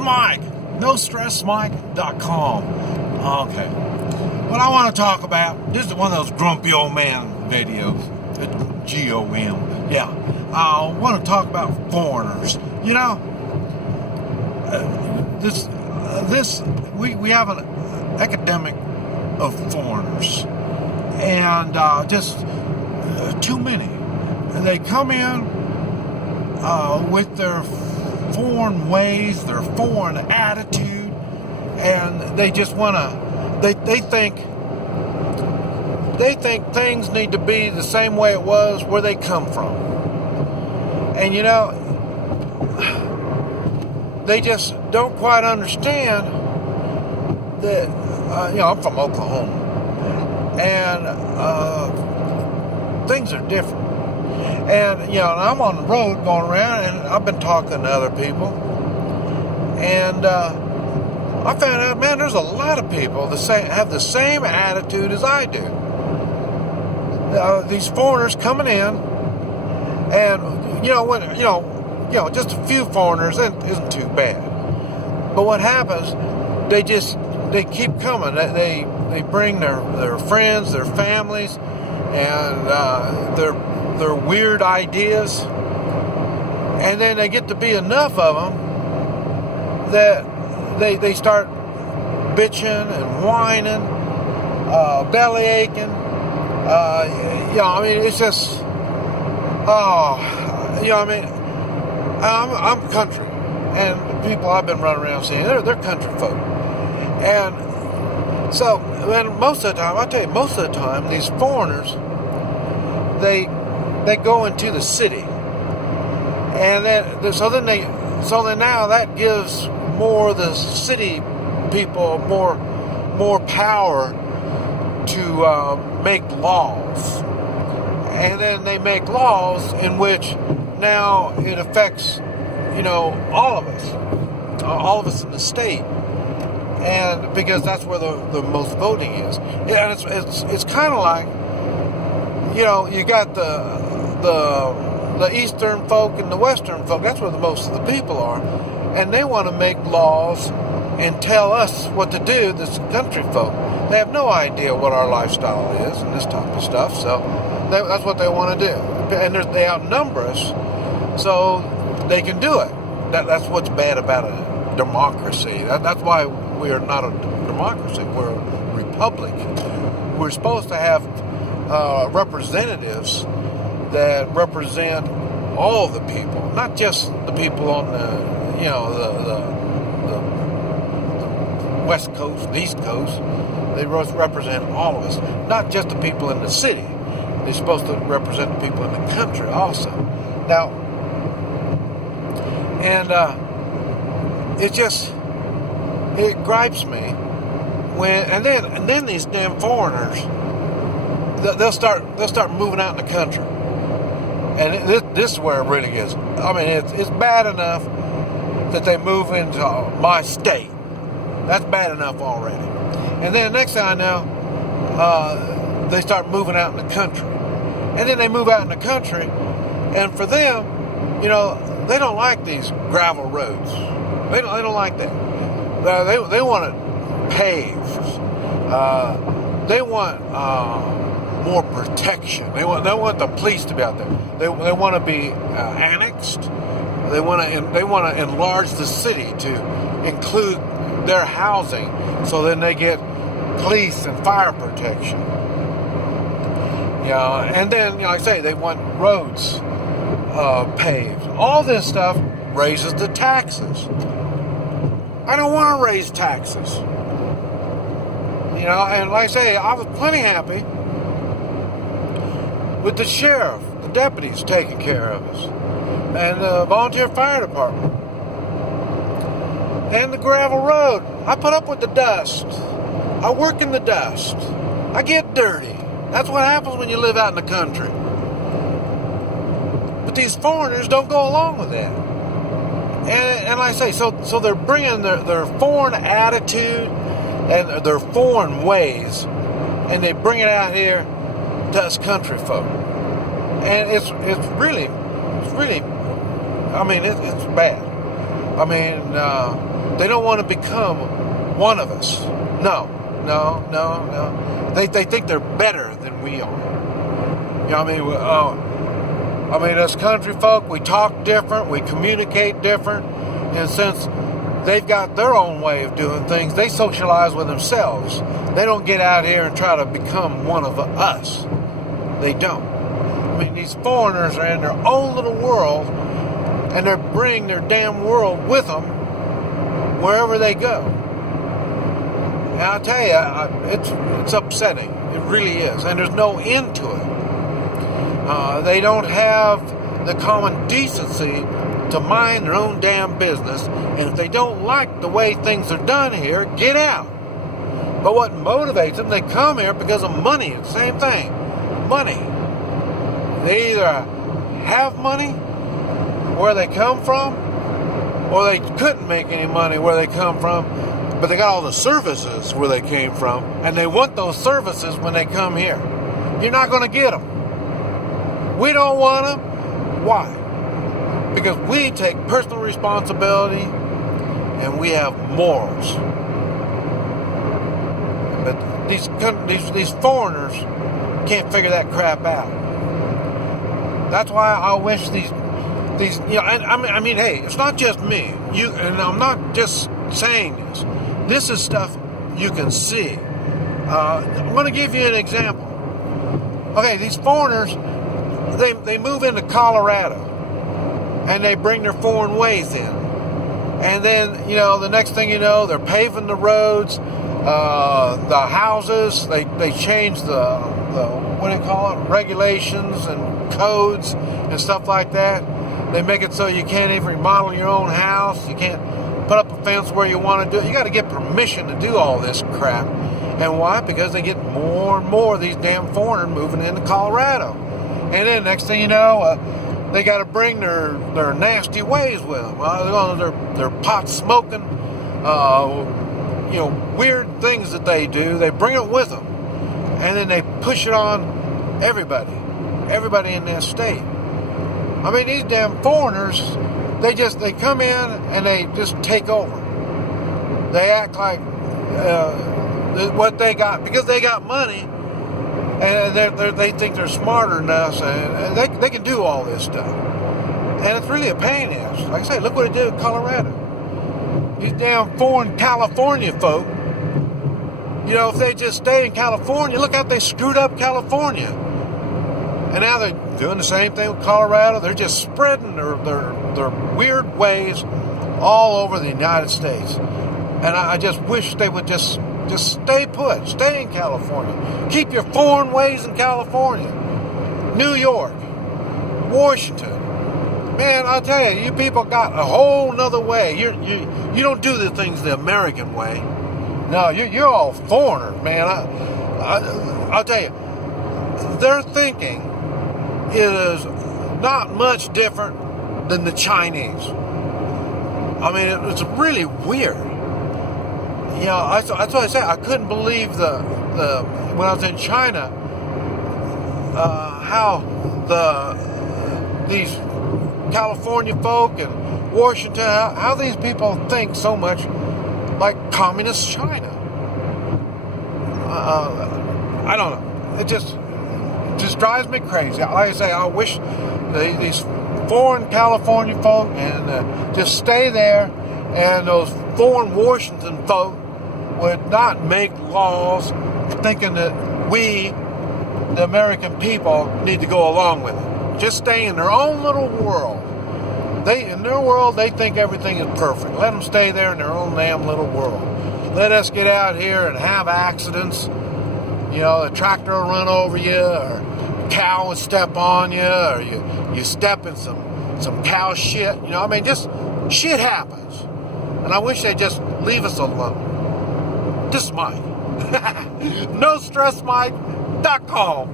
Mike, NoStressMike.com. Okay. What I want to talk about, this is one of those grumpy old man videos. GOM. Yeah. I want to talk about foreigners. You know, we have an epidemic of foreigners, and just too many. And they come in with their foreign ways, their foreign attitude, and they just want to. They think things need to be the same way it was where they come from. And you know, they just don't quite understand that. I'm from Oklahoma, and things are different. And I'm on the road going around, and I've been talking to other people, and I found out, man, there's a lot of people that have the same attitude as I do. These foreigners coming in, and just a few foreigners isn't too bad. But what happens? They keep coming. They bring their friends, their families, and their weird ideas, and then they get to be enough of them that they start bitching and whining, belly aching. It's just, I'm country, and the people I've been running around seeing, they're country folk. And so, most of the time, these foreigners, they go into the city, and then now that gives more the city people more power to make laws, and then they make laws in which now it affects all of us in the state. And because that's where the most voting is. Yeah, and it's kind of like, you got the eastern folk and the western folk. That's where the most of the people are, and they want to make laws and tell us what to do. This country folk, they have no idea what our lifestyle is and this type of stuff. So that's what they want to do, and they outnumber us, so they can do it. That's what's bad about a democracy. That's why we are not a democracy. We're a republic. We're supposed to have representatives that represent all the people, not just the people on the West Coast, the East Coast. They represent all of us, not just the people in the city. They're supposed to represent the people in the country also. Now, and it gripes me and then these damn foreigners, they'll start moving out in the country, and this is where it really is. I mean, it's bad enough that they move into my state. That's bad enough already. And then next thing I know, they start moving out in the country, and then they move out in the country, and for them, they don't like these gravel roads. They don't like that. They want it paved. They want more protection. They want the police to be out there. They want to be annexed. They want to enlarge the city to include their housing, so then they get police and fire protection. And then like I say, they want roads paved. All this stuff raises the taxes. I don't want to raise taxes. And like I say, I was plenty happy with the sheriff, the deputies taking care of us, and the volunteer fire department, and the gravel road. I put up with the dust. I work in the dust. I get dirty. That's what happens when you live out in the country. But these foreigners don't go along with that. And like I say, so they're bringing their foreign attitude and their foreign ways, and they bring it out here to us country folk. And it's really, it's bad. I mean, they don't want to become one of us. No. They think they're better than we are. You know what I mean? Us country folk, we talk different, we communicate different, and since they've got their own way of doing things, they socialize with themselves. They don't get out here and try to become one of us. They don't. I mean, these foreigners are in their own little world, and they bring their damn world with them wherever they go. And I'll tell you, it's upsetting. It really is. And there's no end to it. They don't have the common decency to mind their own damn business. And if they don't like the way things are done here, get out. But what motivates them, they come here because of money. It's the same thing. Money. They either have money where they come from, or they couldn't make any money where they come from, but they got all the services where they came from, and they want those services when they come here. You're not going to get them. We don't want them. Why? Because we take personal responsibility and we have morals. But these foreigners can't figure that crap out. That's why I wish these and I mean, hey, it's not just me. And I'm not just saying this. This is stuff you can see. I'm going to give you an example. Okay, these foreigners, they move into Colorado, and they bring their foreign ways in. And then, the next thing you know, they're paving the roads, the houses, they change the what do you call it, regulations and codes and stuff like that. They make it so you can't even remodel your own house. You can't put up a fence where you want to do it. You got to get permission to do all this crap. And why? Because they get more and more of these damn foreigners moving into Colorado. And then next thing you know, they got to bring their nasty ways with them. Their pot smoking, weird things that they do. They bring it with them, and then they push it on everybody in that state. I mean, these damn foreigners, they come in and they just take over. They act like what they got, because they got money, and they think they're smarter than us, and they can do all this stuff. And it's really a pain in the ass. Like I say, look what it did in Colorado. These damn foreign California folk, if they just stay in California, look how they screwed up California. And now they're doing the same thing with Colorado. They're just spreading their weird ways all over the United States. And I just wish they would just stay put. Stay in California. Keep your foreign ways in California. New York. Washington. Man, I'll tell you, you people got a whole nother way. You don't do the things the American way. No, you're all foreigners, man. I'll tell you, their thinking is not much different than the Chinese. I mean, it's really weird. That's what I say. I couldn't believe when I was in China, how these California folk and Washington, how these people think so much like communist China. I don't know. It just drives me crazy. Like I say, I wish these foreign California folk and just stay there, and those foreign Washington folk would not make laws thinking that we, the American people, need to go along with it. Just stay in their own little world. In their world, they think everything is perfect. Let them stay there in their own damn little world. Let us get out here and have accidents. The tractor will run over you, or a cow will step on you, or you step in some cow shit. Just shit happens. And I wish they'd just leave us alone. This is Mike. NoStressMike.com.